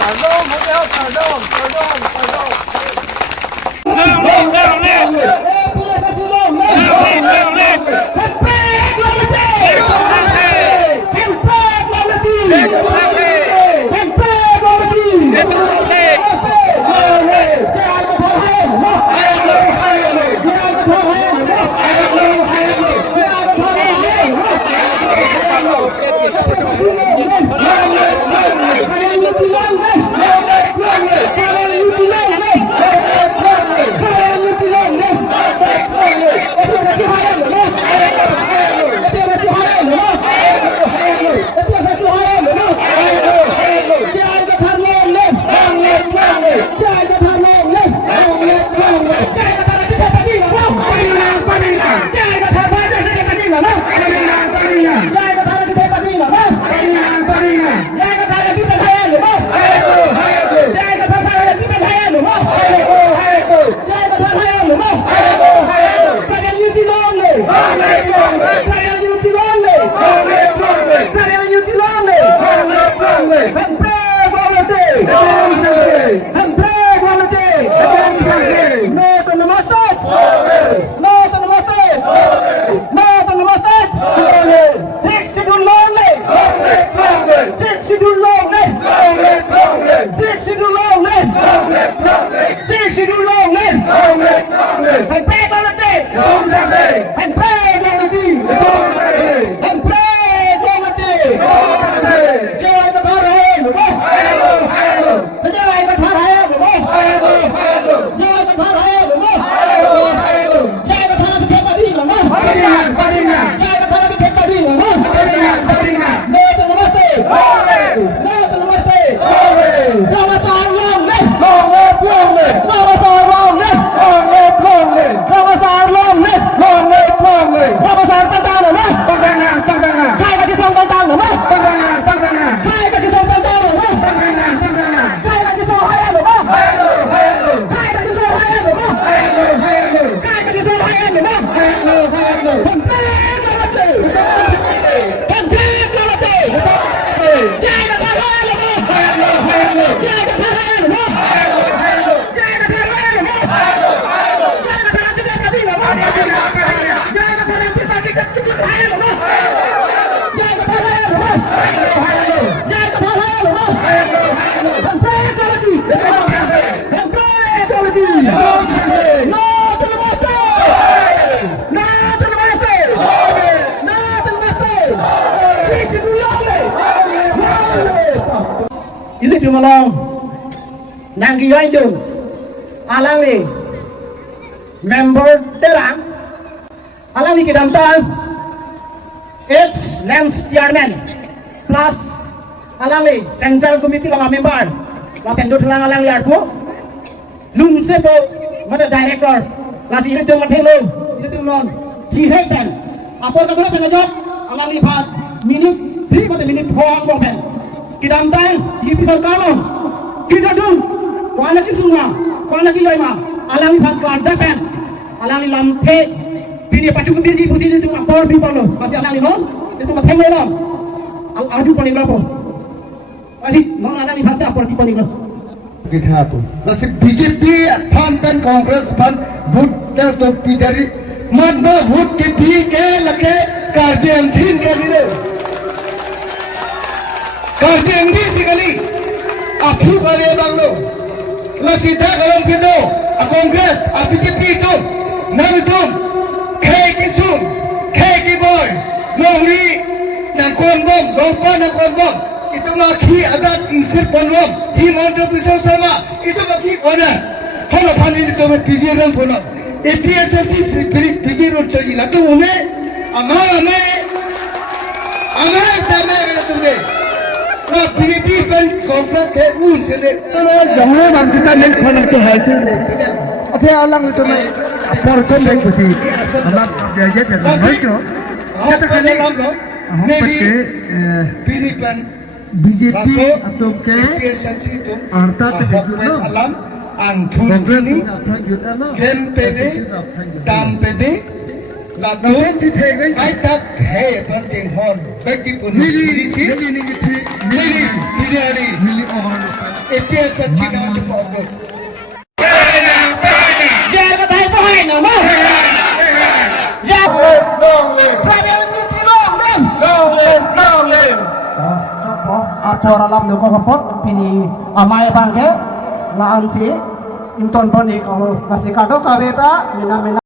Pardon, Mateo, pardon, pardon, pardon. Ini dimelong nanggi itu alangi member terang alangi kidamtan it's Lance Chairman plus alangi Central Committee mga member la pendut lang alangi arpo lumse po mata director la si itu mathelo itu non jihetan apor ka penajok alangi bhat minute bi mata minute phone bo pen kidamtan di pisau kalong kita dun ko alagi sunga ko alagi loima alangi bhat kada pen alangi lampe pini paju ke diri posisi itu apor bi palo masih alangi non itu mathelo lo al aju paling berapa masih non alangi bhat se apor bi paling berapa kita tu nasib BJP pan pen Kongres pan vote to pidari madma vote ke pi ke lake kardian thin ke dire kardian di sekali apu kali banglo lasita kalam pido a Kongres a BJP tu nang tu kisum ki boy nongri nang kon bom dompa nang kon bom itu maki adat insir ponlom di monto bisau sama itu maki ona hono pani itu me pigiran pono APSLC pigiran tadi lalu une ama sama itu me na BJP pen Kongres ke un sele Jangan maksudnya nih kalau tu hasil. अच्छा अलग तो मैं Porton dari besi. Anak dia jadi macam. kita kali Pakai Pilipan BJP atau ke harta terjun alam angthus ini MPD DAMPD lalu hai tak hai tuan ting hon baik pun ini Ladies, Biryani, Mili orang Ipia sa China Japan. Giờ có thấy có hay nào không? Giờ Travel Lucky Long lên. Chop po. Acara lam do ko kapot pini amai bangke laan si inton poni kalau kasih kado kaweta mina